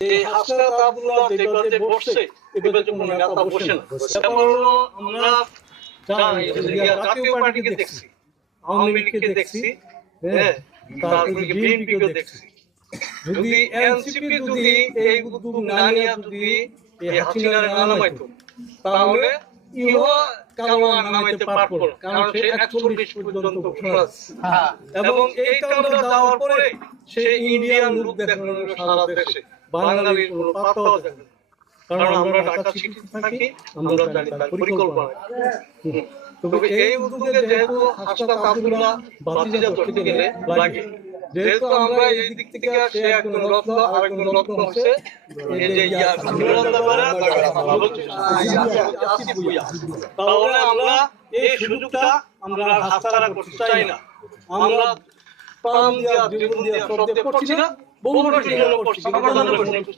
এই হাসনাত আব্দুল্লাহ যেভাবে বসছে এভাবে কোনো নেতা বসে না। আমরা জাতীয় পার্টিকে দেখছি, আওয়ামী লীগকে দেখছি, হ্যাঁ, তারপরে বিএনপিকে দেখছি। যদি এনসিপি যদি এই উদ্যোগ না নিয়ে যদি এই হাসিনার নামাইতো তাহলে ইহো কামা নামাইতে পারতো না, কারণ সে 41 পর্যন্ত ঘোষণা এবং এই কামটা যাওয়ার পরে সে ইন্ডিয়ান লুক দেখানো সারা দেশে, বাঙালির কোনো পাত্তাও দেখে না। কারণ আমরা ঢাকা সিটিতে থাকি, আমরা জানি তার পরিকল্পনা। তবে এই উদ্যোগে যেহেতু হাসনাত আব্দুল্লাহ বাতিজা করতে গেলে লাগে, যেহেতু আমরা এই দিক থেকে সে একজন রত্ন আর একজন রত্ন হচ্ছে এই যে তাহলে আমরা এই সুযোগটা আমরা হাতছাড়া করতে চাই না। আমরা প্রাণ দিয়া জীবন দিয়া সব দিয়ে করছি না, বহু জন্য করছি,